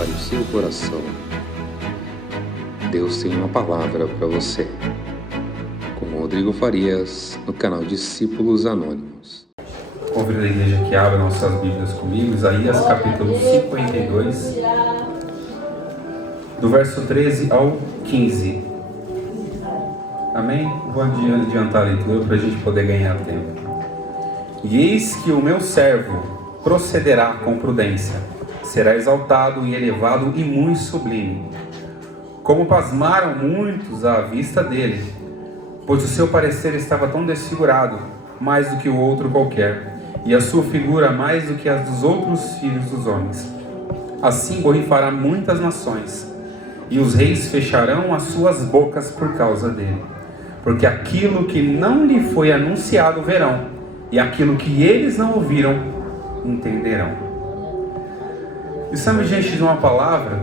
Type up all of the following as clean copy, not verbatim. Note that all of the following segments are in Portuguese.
prepare o seu coração. Deus tem uma palavra para você. Com Rodrigo Farias, no canal Discípulos Anônimos. Convido a igreja que abra nossas Bíblias comigo, Isaías capítulo 52, do verso 13 ao 15. Amém? Vou adiantar a leitura para a gente poder ganhar tempo. E eis que o meu servo procederá com prudência, será exaltado e elevado e muito sublime. Como pasmaram muitos à vista dele, pois o seu parecer estava tão desfigurado, mais do que o outro qualquer, e a sua figura mais do que as dos outros filhos dos homens. Assim borrifará muitas nações, e os reis fecharão as suas bocas por causa dele. Porque aquilo que não lhe foi anunciado verão, e aquilo que eles não ouviram, entenderão. Estamos diante de uma palavra,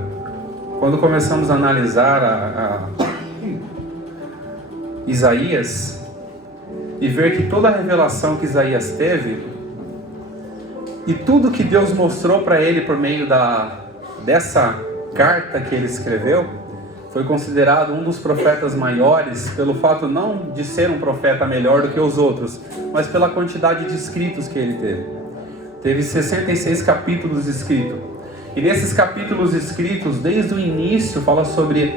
quando começamos a analisar Isaías, e ver que toda a revelação que Isaías teve, e tudo que Deus mostrou para ele por meio dessa carta que ele escreveu, foi considerado um dos profetas maiores pelo fato não de ser um profeta melhor do que os outros, mas pela quantidade de escritos que ele teve. Teve 66 capítulos escritos. E nesses capítulos escritos, desde o início, fala sobre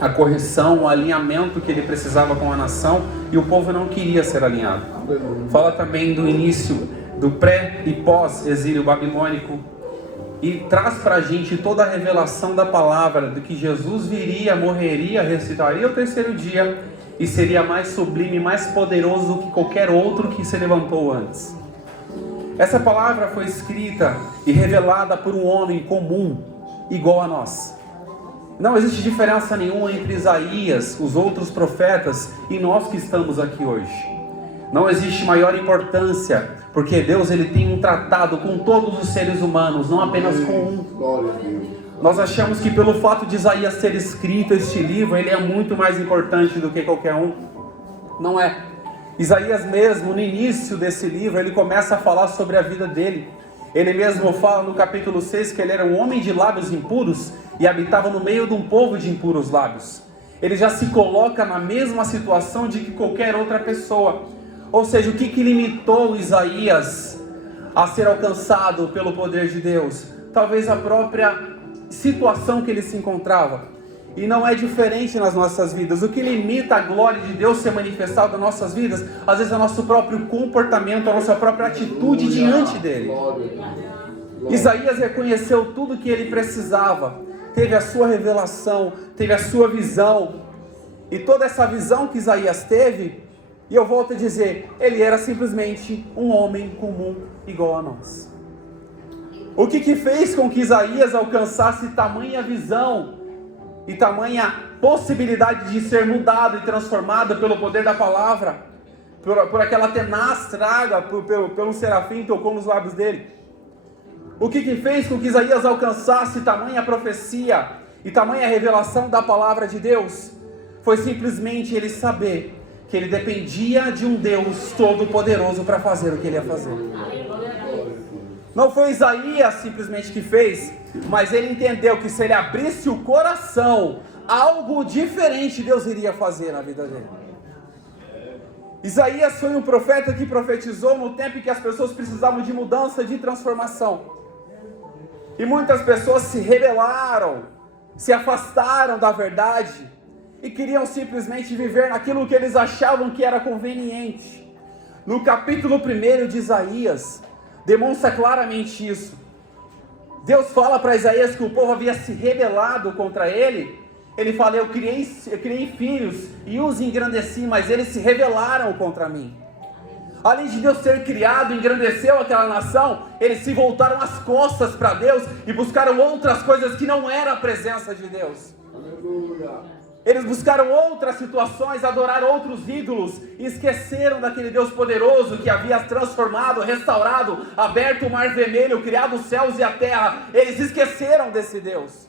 a correção, o alinhamento que ele precisava com a nação, e o povo não queria ser alinhado. Fala também do início, do pré e pós-exílio babilônico, e traz para a gente toda a revelação da palavra, de que Jesus viria, morreria, ressuscitaria ao terceiro dia, e seria mais sublime, mais poderoso do que qualquer outro que se levantou antes. Essa palavra foi escrita e revelada por um homem comum, igual a nós. Não existe diferença nenhuma entre Isaías, os outros profetas, e nós que estamos aqui hoje. Não existe maior importância, porque Deus ele tem um tratado com todos os seres humanos, não apenas com um. Nós achamos que pelo fato de Isaías ter escrito este livro, ele é muito mais importante do que qualquer um. Não é. Isaías mesmo, no início desse livro, ele começa a falar sobre a vida dele. Ele mesmo fala no capítulo 6 que ele era um homem de lábios impuros e habitava no meio de um povo de impuros lábios. Ele já se coloca na mesma situação de que qualquer outra pessoa. Ou seja, o que limitou Isaías a ser alcançado pelo poder de Deus? Talvez a própria situação que ele se encontrava. E não é diferente nas nossas vidas. O que limita a glória de Deus ser manifestada nas nossas vidas, às vezes é o nosso próprio comportamento, a nossa própria atitude diante dele. Isaías reconheceu tudo que ele precisava. Teve a sua revelação, teve a sua visão. E toda essa visão que Isaías teve, e eu volto a dizer, ele era simplesmente um homem comum igual a nós. O que fez com que Isaías alcançasse tamanha visão e tamanha possibilidade de ser mudado e transformado pelo poder da palavra, por aquela tenaz traga, pelo serafim que tocou nos lábios dele? O que fez com que Isaías alcançasse tamanha profecia e tamanha revelação da palavra de Deus? Foi simplesmente ele saber que ele dependia de um Deus todo-poderoso para fazer o que ele ia fazer. Não foi Isaías simplesmente que fez, mas ele entendeu que se ele abrisse o coração, algo diferente Deus iria fazer na vida dele. Isaías foi um profeta que profetizou no tempo em que as pessoas precisavam de mudança, de transformação. E muitas pessoas se rebelaram, se afastaram da verdade e queriam simplesmente viver naquilo que eles achavam que era conveniente. No capítulo 1 de Isaías, demonstra claramente isso. Deus fala para Isaías que o povo havia se rebelado contra ele. Ele fala, eu criei filhos e os engrandeci, mas eles se rebelaram contra mim. Além de Deus ter criado e engrandeceu aquela nação, eles se voltaram as costas para Deus e buscaram outras coisas que não era a presença de Deus. Aleluia. Eles buscaram outras situações, adoraram outros ídolos e esqueceram daquele Deus poderoso que havia transformado, restaurado, aberto o mar vermelho, criado os céus e a terra. Eles esqueceram desse Deus.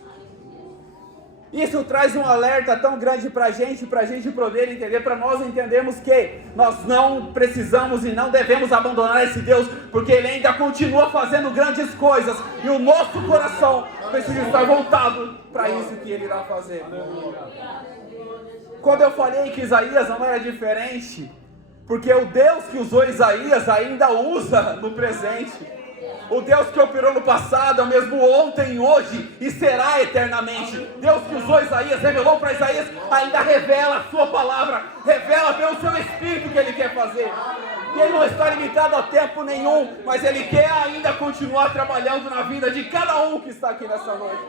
Isso traz um alerta tão grande para a gente poder entender, para nós entendermos que nós não precisamos e não devemos abandonar esse Deus, porque Ele ainda continua fazendo grandes coisas, e o nosso coração precisa estar voltado para isso que ele irá fazer. Quando eu falei que Isaías não era diferente, porque o Deus que usou Isaías ainda usa no presente. O Deus que operou no passado é o mesmo ontem, hoje e será eternamente. Deus que usou Isaías, revelou para Isaías, ainda revela a sua palavra, revela pelo seu Espírito que ele quer fazer. E ele não está limitado a tempo nenhum, mas ele quer ainda continuar trabalhando na vida de cada um que está aqui nessa noite.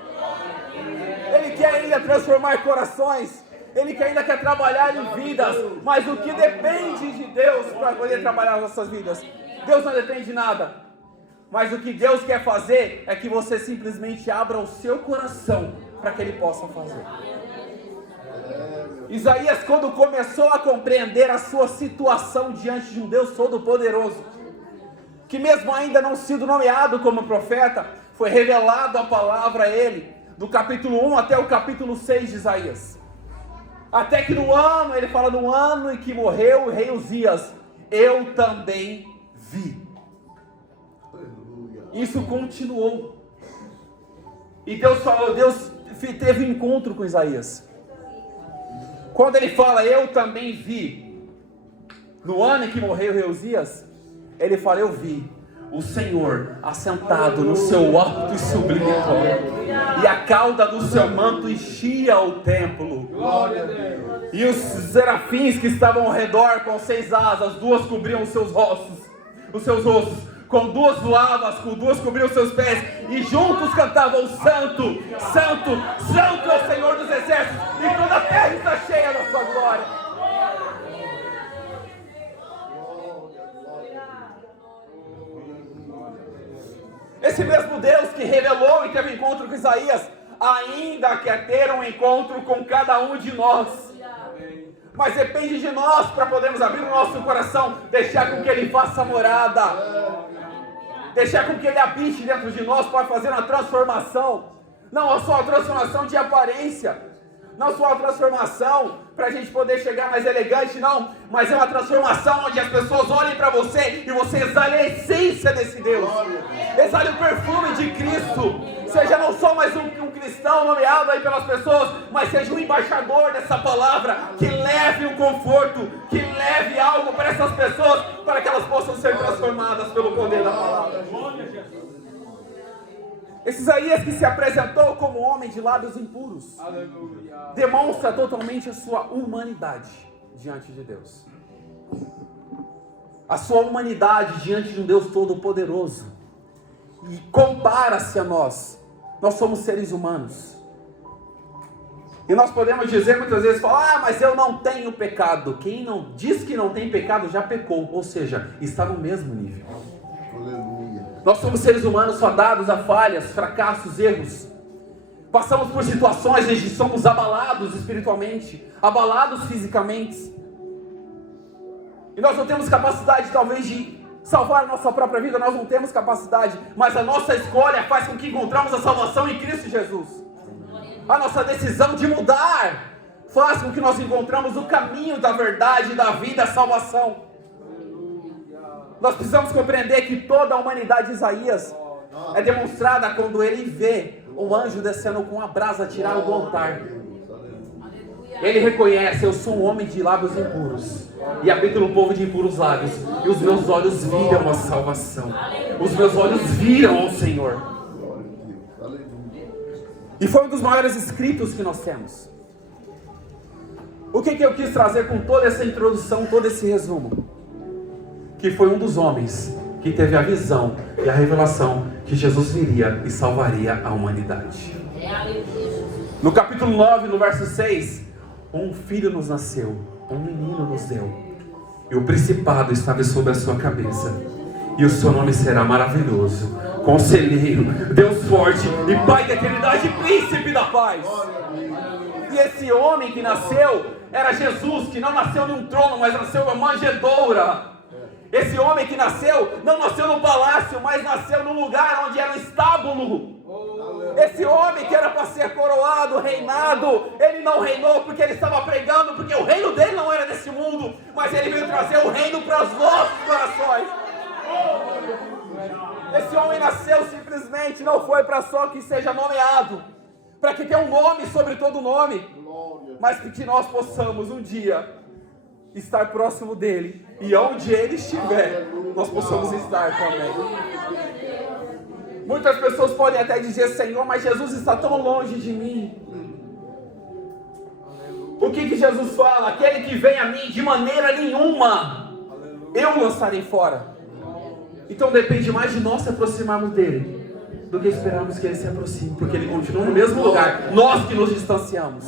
Ele quer ainda transformar corações, ele ainda quer trabalhar em vidas, mas o que depende de Deus para poder trabalhar nas nossas vidas? Deus não depende de nada. Mas o que Deus quer fazer é que você simplesmente abra o seu coração para que Ele possa fazer. Isaías, quando começou a compreender a sua situação diante de um Deus Todo-Poderoso, que mesmo ainda não sido nomeado como profeta, foi revelado a palavra a ele, do capítulo 1 até o capítulo 6 de Isaías. Até que no ano, ele fala no ano em que morreu o rei Uzias, eu também vi. Isso continuou. E Deus teve um encontro com Isaías. Quando ele fala, eu também vi, no ano em que morreu o rei Uzias, ele fala, eu vi o Senhor assentado no seu alto e sublime trono, e a cauda do seu manto enchia o templo. E os serafins que estavam ao redor com 6 asas, 2 cobriam os seus rostos, com 2 voavam, com 2 cobriam os seus pés, e juntos cantavam, Santo, Santo, Santo é o Senhor dos exércitos, e toda a terra está cheia da sua glória. Esse mesmo Deus que revelou e teve encontro com Isaías, ainda quer ter um encontro com cada um de nós. Mas depende de nós para podermos abrir o nosso coração, deixar com que Ele faça morada, deixar com que Ele habite dentro de nós para fazer uma transformação. Não só uma transformação de aparência, não só uma transformação para a gente poder chegar mais elegante, não, mas é uma transformação onde as pessoas olhem para você e você exale a essência desse Deus, exale o perfume de Cristo, seja não só mais um cristão nomeado aí pelas pessoas, mas seja um embaixador dessa palavra, que leve um conforto, que leve algo para essas pessoas, para que elas possam ser transformadas pelo poder da palavra. Esse Isaías que se apresentou como homem de lábios impuros, demonstra totalmente a sua humanidade diante de Deus. A sua humanidade diante de um Deus Todo-Poderoso. E compara-se a nós. Nós somos seres humanos. E nós podemos dizer muitas vezes, mas eu não tenho pecado. Quem não diz que não tem pecado já pecou. Ou seja, está no mesmo nível. Nós somos seres humanos fadados a falhas, fracassos, erros. Passamos por situações onde somos abalados espiritualmente, abalados fisicamente. E nós não temos capacidade talvez de salvar a nossa própria vida, nós não temos capacidade. Mas a nossa escolha faz com que encontramos a salvação em Cristo Jesus. A nossa decisão de mudar faz com que nós encontramos o caminho da verdade, da vida, a salvação. Nós precisamos compreender que toda a humanidade de Isaías é demonstrada quando ele vê um anjo descendo com a brasa tirada do altar. Ele reconhece, eu sou um homem de lábios impuros e habito no povo de impuros lábios, e os meus olhos viram a salvação, os meus olhos viram ao Senhor. E foi um dos maiores escritos que nós temos. O que eu quis trazer com toda essa introdução, todo esse resumo? Que foi um dos homens que teve a visão e a revelação que Jesus viria e salvaria a humanidade. No capítulo 9, no verso 6, um filho nos nasceu, um menino nos deu, e o principado estava sobre a sua cabeça, e o seu nome será maravilhoso, conselheiro, Deus forte e Pai da eternidade, príncipe da paz. E esse homem que nasceu era Jesus, que não nasceu num trono, mas nasceu numa manjedoura. Esse homem que nasceu, não nasceu no palácio, mas nasceu num lugar onde era um estábulo. Esse homem que era para ser coroado, reinado, ele não reinou porque ele estava pregando, porque o reino dele não era desse mundo, mas ele veio trazer o reino para os nossos corações. Esse homem nasceu simplesmente, não foi para só que seja nomeado, para que tenha um nome sobre todo nome, mas que nós possamos um dia estar próximo dele, e onde ele estiver, nós possamos estar também. Muitas pessoas podem até dizer: Senhor, mas Jesus está tão longe de mim. O que Jesus fala? Aquele que vem a mim, de maneira nenhuma eu lançarei fora. Então depende mais de nós se aproximarmos dele do que esperarmos que ele se aproxime, porque ele continua no mesmo lugar, nós que nos distanciamos.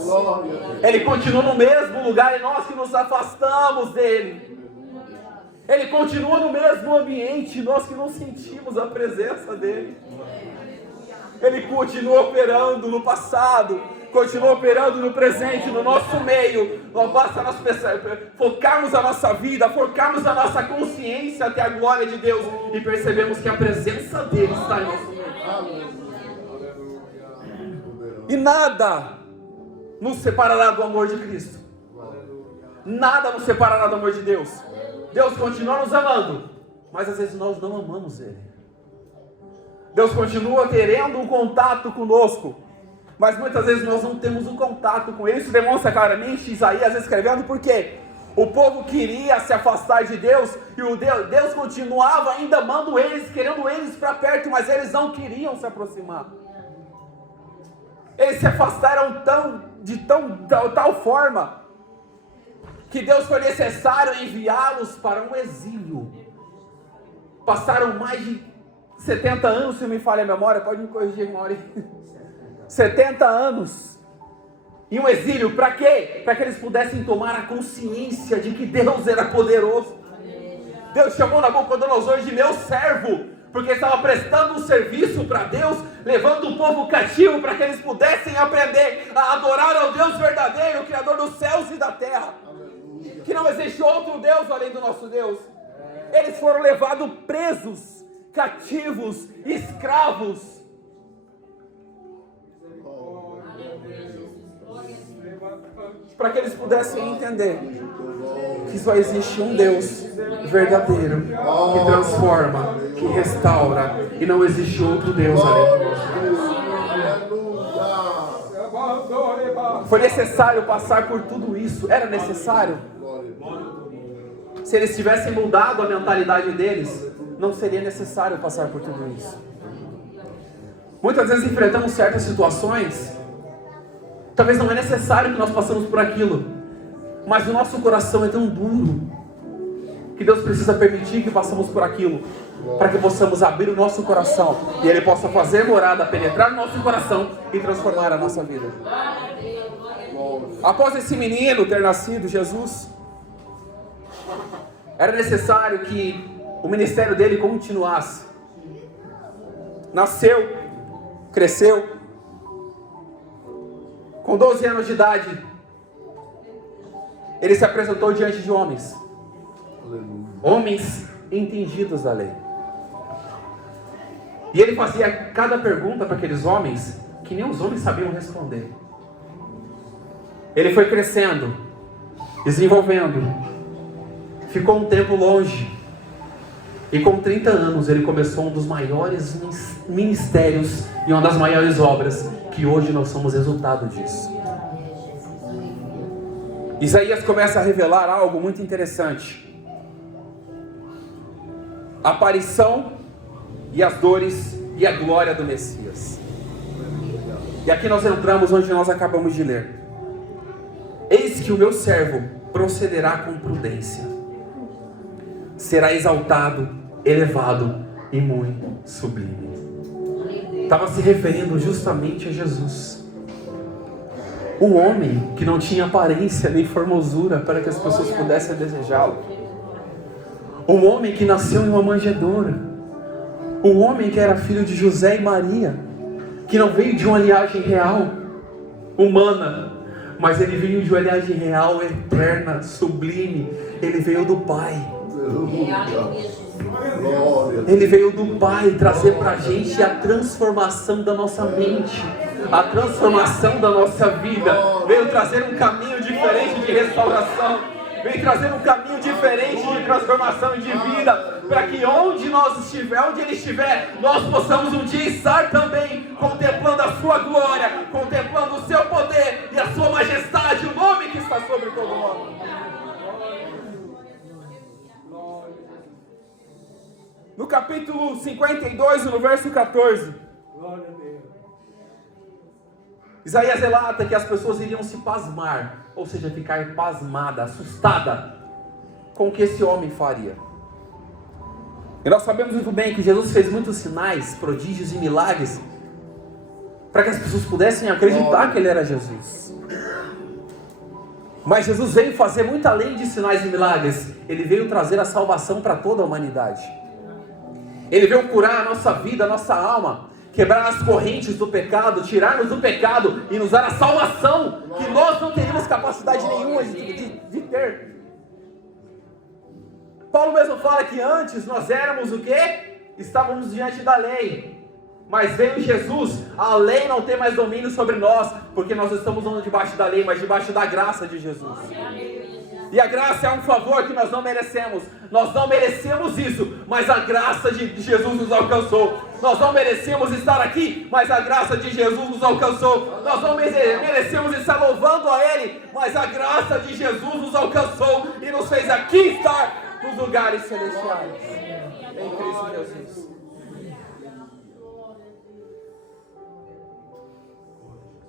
Ele continua no mesmo lugar e nós que nos afastamos dele. Ele continua no mesmo ambiente, nós que não sentimos a presença dele. Ele continua operando no passado, continua operando no presente, no nosso meio. Não basta nós focarmos a nossa vida, focarmos a nossa consciência até a glória de Deus e percebemos que a presença dele está em nosso meio. E nada nos separará do amor de Cristo. Nada nos separará do amor de Deus. Deus continua nos amando, mas às vezes nós não amamos Ele. Deus continua querendo um contato conosco, mas muitas vezes nós não temos um contato com Ele. Isso demonstra claramente Isaías escrevendo, porque o povo queria se afastar de Deus, e Deus continuava ainda amando eles, querendo eles para perto, mas eles não queriam se aproximar. Eles se afastaram de tal forma que Deus foi necessário enviá-los para um exílio. Passaram mais de 70 anos, se me falha a memória, pode me corrigir, Mauri. 70 anos em um exílio, para quê? Para que eles pudessem tomar a consciência de que Deus era poderoso. Deus chamou Nabucodonosor de meu servo, porque estava prestando um serviço para Deus, levando o povo cativo para que eles pudessem aprender a adorar ao Deus verdadeiro, o Criador dos céus e da terra. Que não existe outro Deus além do nosso Deus. Eles foram levados presos, cativos, escravos. Para que eles pudessem entender que só existe um Deus verdadeiro, que transforma, que restaura, e não existe outro Deus além do nosso Deus. Foi necessário passar por tudo isso. Era necessário. Se eles tivessem mudado a mentalidade deles, não seria necessário passar por tudo isso. Muitas vezes enfrentamos certas situações, talvez não é necessário que nós passemos por aquilo, mas o nosso coração é tão duro que Deus precisa permitir que passemos por aquilo, para que possamos abrir o nosso coração e Ele possa fazer morada, penetrar no nosso coração e transformar a nossa vida. Após esse menino ter nascido, Jesus, era necessário que o ministério dele continuasse. Nasceu, cresceu, com 12 anos de idade, ele se apresentou diante de homens. Homens entendidos da lei. E ele fazia cada pergunta para aqueles homens que nem os homens sabiam responder. Ele foi crescendo, desenvolvendo, ficou um tempo longe, e com 30 anos ele começou um dos maiores ministérios e uma das maiores obras, que hoje nós somos resultado disso. Isaías começa a revelar algo muito interessante: a aparição e as dores e a glória do Messias. E aqui nós entramos onde nós acabamos de ler. Eis que o meu servo procederá com prudência, será exaltado, elevado e muito sublime. Estava se referindo justamente a Jesus, o homem que não tinha aparência nem formosura para que as pessoas pudessem desejá-lo, o homem que nasceu em uma manjedoura, o homem que era filho de José e Maria, que não veio de uma linhagem real, humana, mas ele veio de uma linhagem real, eterna, sublime. Ele veio do Pai. Ele veio do Pai trazer para a gente a transformação da nossa mente, a transformação da nossa vida. Veio trazer um caminho diferente de restauração. vem trazer um caminho diferente de transformação e de vida, para que onde Ele estiver, nós possamos um dia estar também contemplando a sua glória, contemplando o seu poder e a sua majestade, o nome que está sobre todo nome. No capítulo 52, no verso 14, Isaías relata que as pessoas iriam se pasmar, ou seja, ficar pasmada, assustada com o que esse homem faria. E nós sabemos muito bem que Jesus fez muitos sinais, prodígios e milagres para que as pessoas pudessem acreditar que Ele era Jesus. Mas Jesus veio fazer muito além de sinais e milagres. Ele veio trazer a salvação para toda a humanidade. Ele veio curar a nossa vida, a nossa alma, quebrar as correntes do pecado, tirar-nos do pecado e nos dar a salvação que nós não teríamos capacidade nenhuma de ter. Paulo mesmo fala que antes nós éramos o quê? Estávamos diante da lei. Mas veio Jesus, a lei não tem mais domínio sobre nós, porque nós estamos não debaixo da lei, mas debaixo da graça de Jesus. E a graça é um favor que nós não merecemos. Nós não merecemos isso, mas a graça de Jesus nos alcançou. Nós não merecemos estar aqui, mas a graça de Jesus nos alcançou. Nós não merecemos estar louvando a Ele, mas a graça de Jesus nos alcançou e nos fez aqui estar nos lugares celestiais, em Cristo Jesus.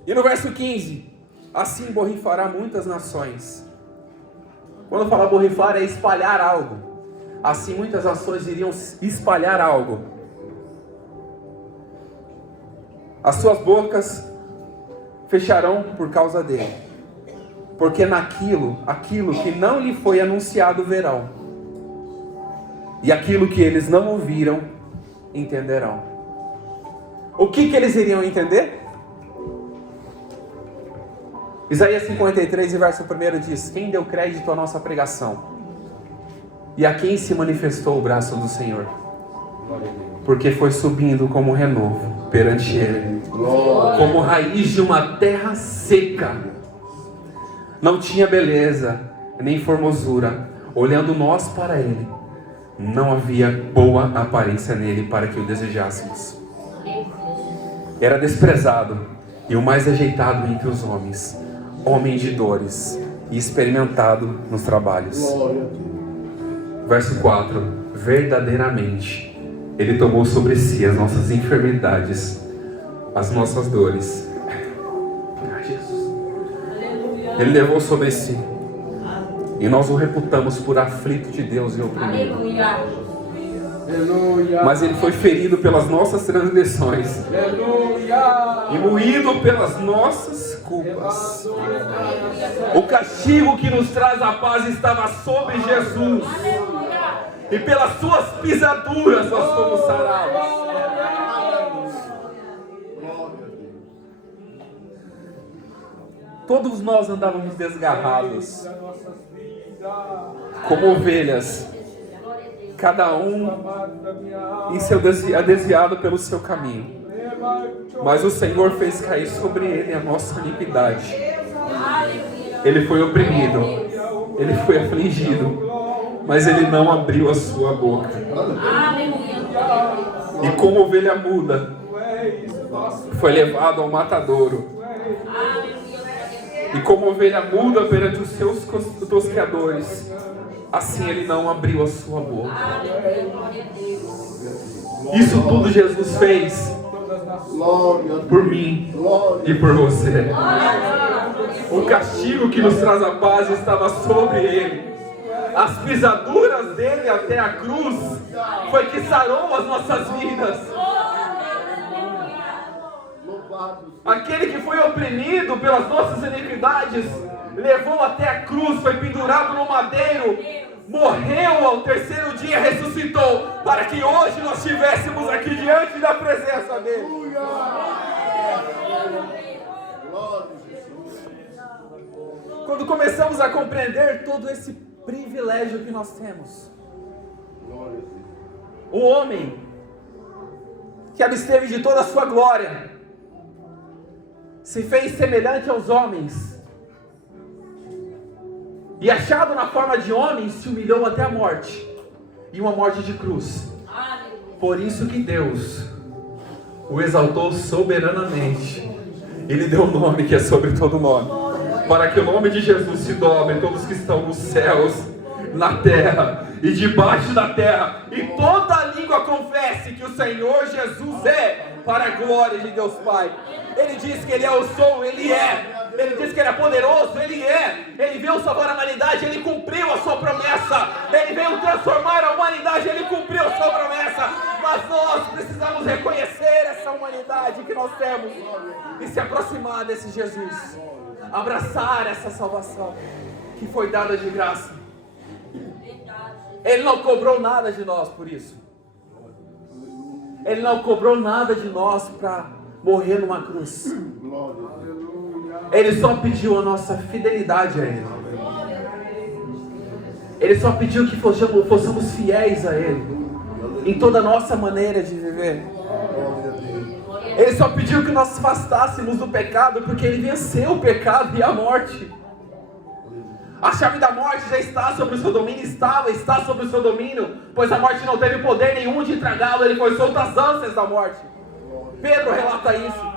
E no verso 15, assim borrifará muitas nações. Quando fala borrifar é espalhar algo. Assim muitas nações iriam espalhar algo. As suas bocas fecharão por causa dele. Porque aquilo que não lhe foi anunciado verão. E aquilo que eles não ouviram, entenderão. O que eles iriam entender? Isaías 53, verso 1 diz: quem deu crédito à nossa pregação? E a quem se manifestou o braço do Senhor? Porque foi subindo como renovo perante Ele, como raiz de uma terra seca. Não tinha beleza, nem formosura. Olhando nós para Ele, não havia boa aparência nele para que o desejássemos. Era desprezado e o mais rejeitado entre os homens, homem de dores e experimentado nos trabalhos. Verso 4: verdadeiramente Ele tomou sobre si as nossas enfermidades, as nossas dores. Jesus. Ele levou sobre si, e nós o reputamos por aflito de Deus e oprimido. Mas Ele foi ferido pelas nossas transgressões e moído pelas nossas culpas. O castigo que nos traz a paz estava sobre Jesus, e pelas suas pisaduras nós fomos sarados. Todos nós andávamos desgarrados, como ovelhas, cada um em seu desviado pelo seu caminho. Mas o Senhor fez cair sobre Ele a nossa iniquidade. Ele foi oprimido, Ele foi afligido, mas Ele não abriu a sua boca. E como ovelha muda, foi levado ao matadouro. E como ovelha muda perante os seus tosqueadores, assim Ele não abriu a sua boca. Isso tudo Jesus fez por mim e por você. O castigo que nos traz a paz estava sobre Ele. As pisaduras dele até a cruz foi que sarou as nossas vidas. Aquele que foi oprimido pelas nossas iniquidades levou até a cruz, foi pendurado no madeiro, morreu, ao terceiro dia ressuscitou, para que hoje nós estivéssemos aqui diante da presença dele. Quando começamos a compreender todo esse privilégio que nós temos, o homem que absteve de toda a sua glória se fez semelhante aos homens, E achado na forma de homem, se humilhou até a morte, e uma morte de cruz. Por isso que Deus o exaltou soberanamente. Ele deu um nome que é sobre todo nome, para que o nome de Jesus se dobre todos que estão nos céus, na terra e debaixo da terra, e toda língua confesse que o Senhor Jesus é, para a glória de Deus Pai. Ele diz que Ele é o som, Ele é. Ele diz que Ele é poderoso, Ele é. Ele veio salvar a humanidade, Ele cumpriu a sua promessa. Ele veio transformar a humanidade, Ele cumpriu a sua promessa. Mas nós precisamos reconhecer essa humanidade que nós temos e se aproximar desse Jesus, abraçar essa salvação que foi dada de graça. Ele não cobrou nada de nós por isso. Ele não cobrou nada de nós para morrer numa cruz. Ele só pediu a nossa fidelidade a Ele. Ele só pediu que fossemos fiéis a Ele em toda a nossa maneira de viver. Ele só pediu que nós afastássemos do pecado, porque Ele venceu o pecado e a morte. A chave da morte já está sobre o seu domínio, está sobre o seu domínio, pois a morte não teve poder nenhum de tragá-lo. Ele foi solto às ânsias da morte. Pedro relata isso.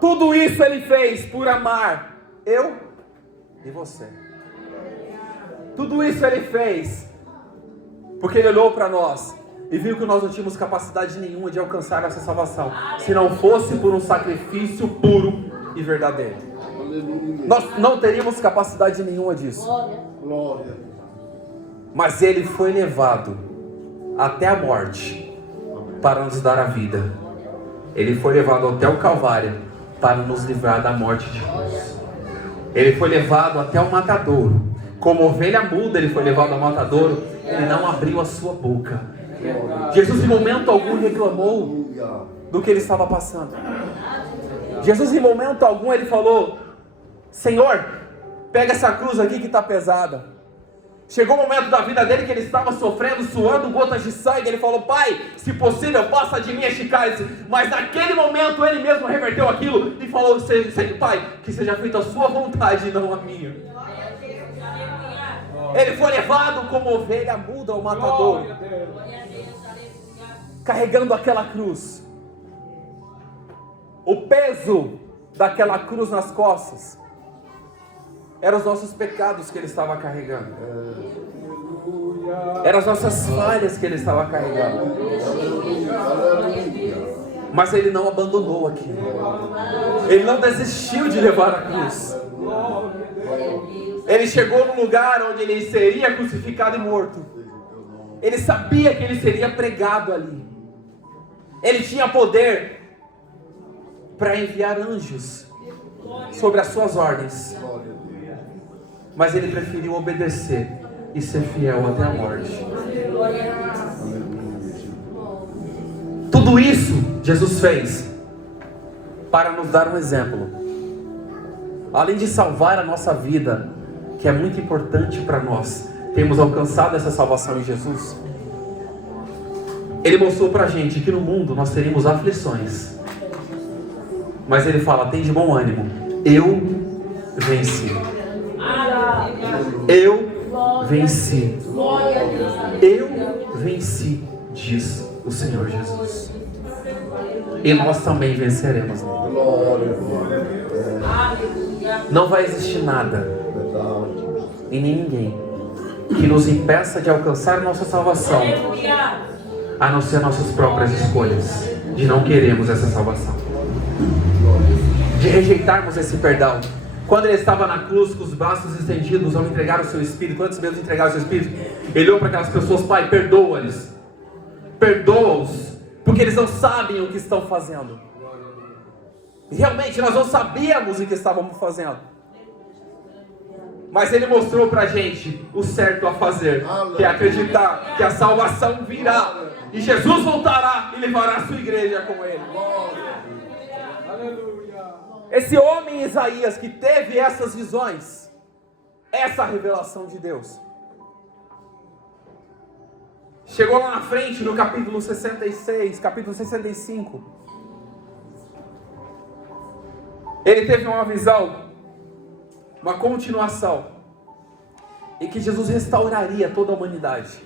Tudo isso Ele fez por amar eu e você. Tudo isso Ele fez porque Ele olhou para nós e viu que nós não tínhamos capacidade nenhuma de alcançar essa salvação, se não fosse por um sacrifício puro e verdadeiro. Nós não teríamos capacidade nenhuma disso. Mas Ele foi levado até a morte para nos dar a vida. Ele foi levado até o Calvário para nos livrar da morte de cruz. Ele foi levado até o matadouro. Como ovelha muda, Ele foi levado ao matadouro. Ele não abriu a sua boca. Jesus em momento algum reclamou do que Ele estava passando. Jesus em momento algum Ele falou: Senhor, pega essa cruz aqui que está pesada. Chegou o momento da vida dele que ele estava sofrendo, suando gotas de sangue. Ele falou: Pai, se possível, passa de mim este cálice. Mas naquele momento ele mesmo reverteu aquilo e falou: Pai, que seja feita a sua vontade e não a minha. Ele foi levado como ovelha muda ao matadouro, carregando aquela cruz. O peso daquela cruz nas costas eram os nossos pecados que Ele estava carregando. Eram as nossas falhas que Ele estava carregando. Mas Ele não abandonou aquilo. Ele não desistiu de levar a cruz. Ele chegou no lugar onde Ele seria crucificado e morto. Ele sabia que Ele seria pregado ali. Ele tinha poder para enviar anjos sobre as suas ordens. Mas Ele preferiu obedecer e ser fiel até a morte. Tudo isso Jesus fez para nos dar um exemplo. Além de salvar a nossa vida, que é muito importante para nós termos alcançado essa salvação em Jesus, Ele mostrou para a gente que no mundo nós teríamos aflições. Mas Ele fala: tem de bom ânimo, eu venci. Eu venci. Eu venci, diz o Senhor Jesus. E nós também venceremos. Não vai existir nada e nem ninguém que nos impeça de alcançar nossa salvação, a não ser nossas próprias escolhas de não queremos essa salvação, de rejeitarmos esse perdão. Quando Ele estava na cruz com os braços estendidos ao entregar o seu Espírito, antes mesmo de entregar o seu Espírito, Ele olhou para aquelas pessoas: Pai, perdoa-lhes, perdoa-os, porque eles não sabem o que estão fazendo. E realmente nós não sabíamos o que estávamos fazendo, mas Ele mostrou para a gente o certo a fazer, que é acreditar que a salvação virá, e Jesus voltará e levará a sua igreja com Ele. Aleluia. Esse homem Isaías que teve essas visões, essa revelação de Deus, chegou lá na frente no capítulo 66, capítulo 65. Ele teve uma visão uma continuação, e que Jesus restauraria toda a humanidade.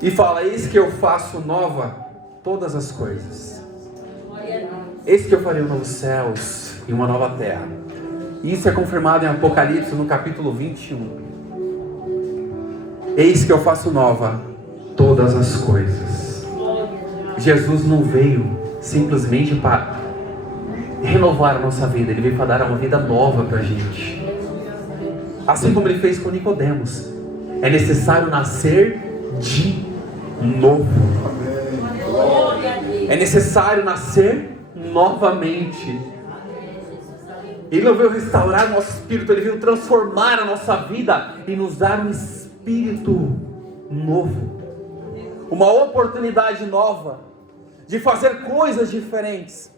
E fala: eis que eu faço nova todas as coisas. Eis que eu farei um novo céus e uma nova terra. E isso é confirmado em Apocalipse, no capítulo 21. Eis que eu faço nova todas as coisas. Jesus não veio simplesmente para renovar a nossa vida, Ele veio para dar uma vida nova para a gente. Assim como Ele fez com Nicodemos, é necessário nascer de novo. É necessário nascer novamente. Ele não veio restaurar o nosso espírito, Ele veio transformar a nossa vida e nos dar um espírito novo, uma oportunidade nova de fazer coisas diferentes.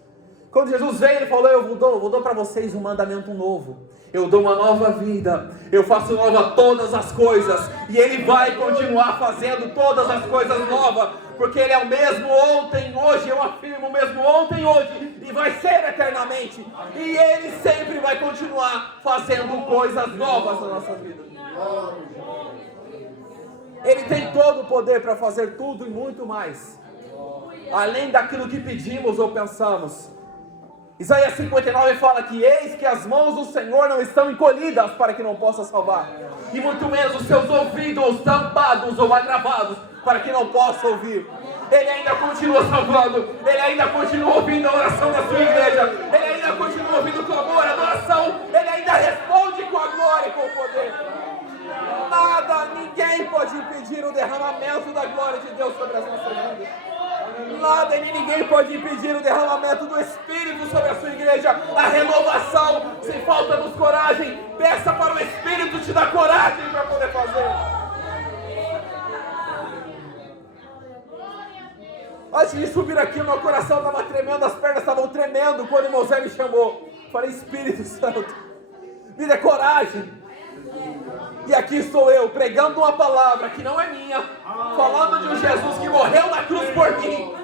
Quando Jesus veio, Ele falou: eu vou dar para vocês um mandamento novo, eu dou uma nova vida, eu faço nova todas as coisas, e Ele vai continuar fazendo todas as coisas novas, porque Ele é o mesmo ontem, hoje, eu afirmo, o mesmo ontem, hoje, e vai ser eternamente, e Ele sempre vai continuar fazendo coisas novas na nossa vida. Ele tem todo o poder para fazer tudo e muito mais, além daquilo que pedimos ou pensamos. Isaías 59 fala que eis que as mãos do Senhor não estão encolhidas para que não possa salvar, e muito menos os seus ouvidos tampados ou agravados para que não possa ouvir. Ele ainda continua salvando, Ele ainda continua ouvindo a oração da sua igreja, Ele ainda continua ouvindo o clamor, a adoração, Ele ainda responde com a glória e com o poder. Nada, ninguém pode impedir o derramamento da glória de Deus sobre as nossas vidas. Nada e ninguém pode impedir o derramamento do Espírito sobre a sua igreja, a renovação. Se falta-nos coragem, peça para o Espírito te dar coragem para poder fazer. Antes de subir aqui, meu coração estava tremendo, as pernas estavam tremendo quando o irmão Zé me chamou. Falei: Espírito Santo, me dê coragem. E aqui estou eu, pregando uma palavra que não é minha, falando de um Jesus que morreu na cruz por mim,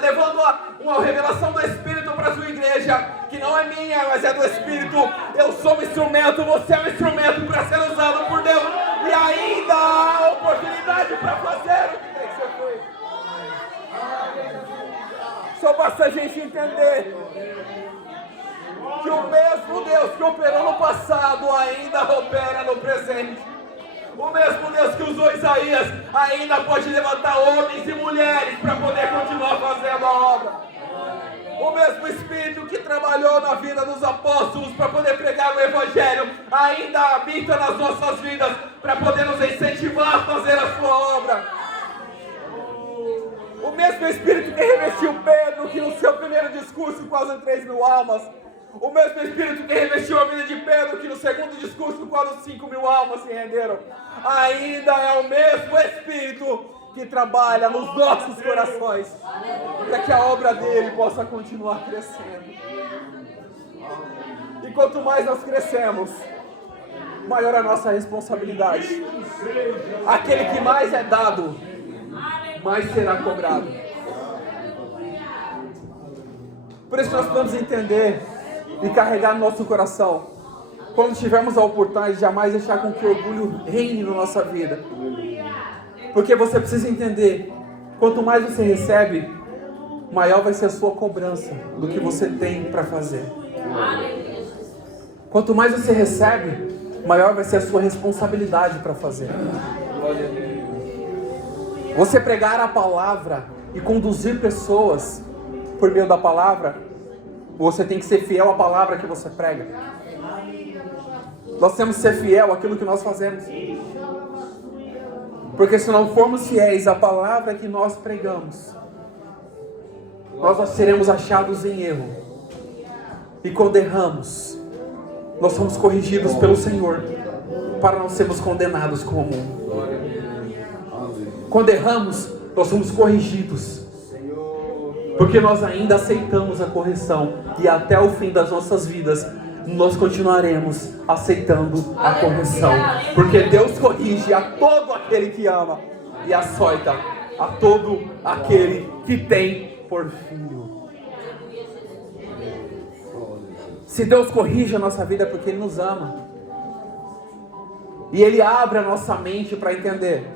levando uma revelação do Espírito para a sua igreja, que não é minha, mas é do Espírito. Eu sou um instrumento, você é um instrumento para ser usado por Deus, e ainda há oportunidade para fazer o que tem que ser feito. Só basta a gente entender que o mesmo Deus que operou no passado ainda opera no presente. O mesmo Deus que usou Isaías ainda pode levantar homens e mulheres para poder continuar fazendo a obra. O mesmo Espírito que trabalhou na vida dos apóstolos para poder pregar o Evangelho ainda habita nas nossas vidas para poder nos incentivar a fazer a sua obra. O mesmo Espírito que revestiu Pedro, que no seu primeiro discurso quase 3.000 almas, o mesmo Espírito que revestiu a vida de Pedro, que no segundo discurso quase 5.000 almas se renderam, ainda é o mesmo Espírito que trabalha nos nossos corações, para que a obra dele possa continuar crescendo. E quanto mais nós crescemos, maior a nossa responsabilidade. Aquele que mais é dado, mais será cobrado. Por isso nós precisamos entender e carregar no nosso coração, quando tivermos a oportunidade, jamais deixar com que o orgulho reine na nossa vida. Porque você precisa entender, quanto mais você recebe, maior vai ser a sua cobrança do que você tem para fazer. Quanto mais você recebe, maior vai ser a sua responsabilidade para fazer. Você pregar a palavra e conduzir pessoas por meio da palavra, você tem que ser fiel à palavra que você prega. Nós temos que ser fiel àquilo que nós fazemos. Porque se não formos fiéis à palavra que nós pregamos, nós seremos achados em erro. E quando erramos, nós somos corrigidos pelo Senhor, para não sermos condenados como o mundo. Quando erramos, nós somos corrigidos, porque nós ainda aceitamos a correção, e até o fim das nossas vidas nós continuaremos aceitando a correção, porque Deus corrige a todo aquele que ama e açoita a todo aquele que tem por filho. Se Deus corrige a nossa vida é porque Ele nos ama. E Ele abre a nossa mente para entender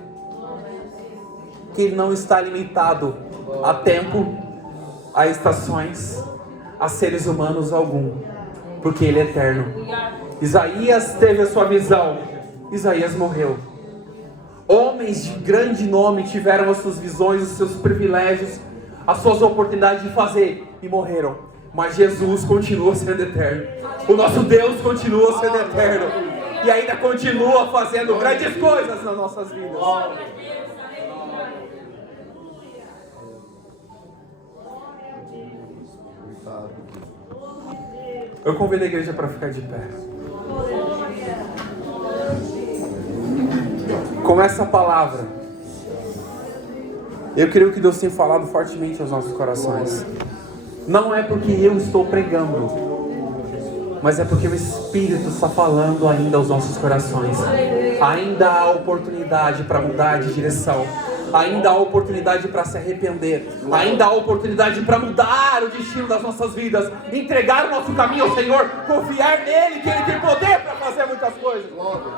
que Ele não está limitado a tempo, a estações, a seres humanos algum, porque Ele é eterno. Isaías teve a sua visão, Isaías morreu. Homens de grande nome tiveram as suas visões, os seus privilégios, as suas oportunidades de fazer e morreram. Mas Jesus continua sendo eterno. O nosso Deus continua sendo eterno. E ainda continua fazendo grandes coisas nas nossas vidas. Eu convido a igreja para ficar de pé. Com essa palavra, eu creio que Deus tem falado fortemente aos nossos corações. Não é porque eu estou pregando, mas é porque o Espírito está falando ainda aos nossos corações. Ainda há oportunidade para mudar de direção. Ainda há oportunidade para se arrepender. Ainda há oportunidade para mudar o destino das nossas vidas. Entregar o nosso caminho ao Senhor. Confiar nele, que Ele tem poder para fazer muitas coisas.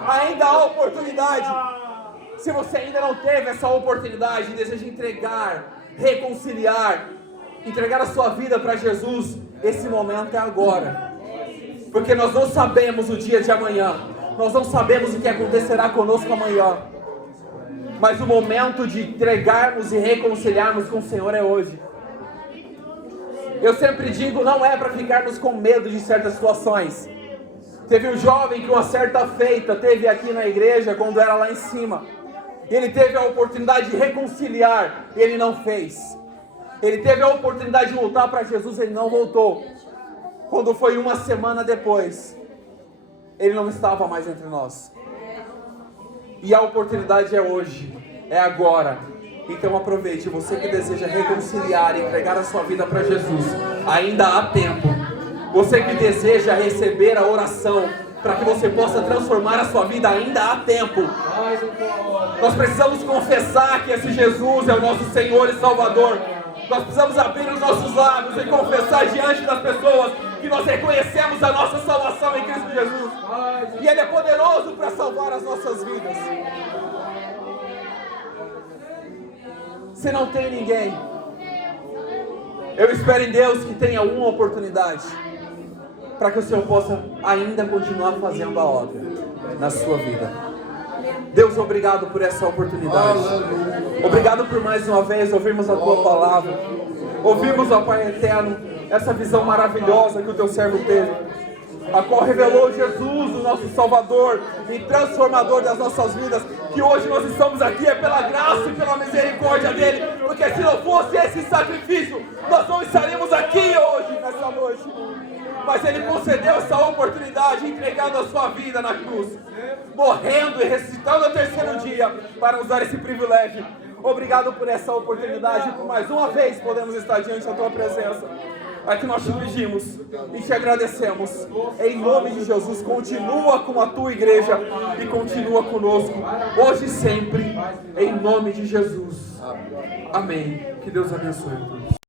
Ainda há oportunidade. Se você ainda não teve essa oportunidade e deseja entregar, reconciliar, entregar a sua vida para Jesus, esse momento é agora. Porque nós não sabemos o dia de amanhã. Nós não sabemos o que acontecerá conosco amanhã. Mas o momento de entregarmos e reconciliarmos com o Senhor é hoje. Eu sempre digo, não é para ficarmos com medo de certas situações. Teve um jovem que uma certa feita teve aqui na igreja quando era lá em cima. Ele teve a oportunidade de reconciliar, ele não fez. Ele teve a oportunidade de voltar para Jesus, ele não voltou. Quando foi uma semana depois, ele não estava mais entre nós. E a oportunidade é hoje, é agora. Então aproveite, você que deseja reconciliar e entregar a sua vida para Jesus, ainda há tempo. Você que deseja receber a oração para que você possa transformar a sua vida, ainda há tempo. Nós precisamos confessar que esse Jesus é o nosso Senhor e Salvador. Nós precisamos abrir os nossos lábios e confessar diante das pessoas que nós reconhecemos a nossa salvação em Cristo Jesus. E Ele é poderoso para salvar as nossas vidas. Se não tem ninguém, eu espero em Deus que tenha uma oportunidade para que o Senhor possa ainda continuar fazendo a obra na sua vida. Deus, obrigado por essa oportunidade. Obrigado por mais uma vez ouvirmos a Tua palavra. Ouvimos, ó Pai eterno, essa visão maravilhosa que o Teu servo teve, a qual revelou Jesus, o nosso Salvador e transformador das nossas vidas. Que hoje nós estamos aqui é pela graça e pela misericórdia dEle, porque se não fosse esse sacrifício, nós não estaríamos aqui hoje, nessa noite. Mas Ele concedeu essa oportunidade, entregando a sua vida na cruz, morrendo e ressuscitando ao terceiro dia, para nos dar esse privilégio. Obrigado por essa oportunidade, por mais uma vez podemos estar diante da Tua presença. É que nós te pedimos e te agradecemos. Em nome de Jesus, continua com a Tua igreja e continua conosco, hoje e sempre, em nome de Jesus. Amém. Que Deus abençoe.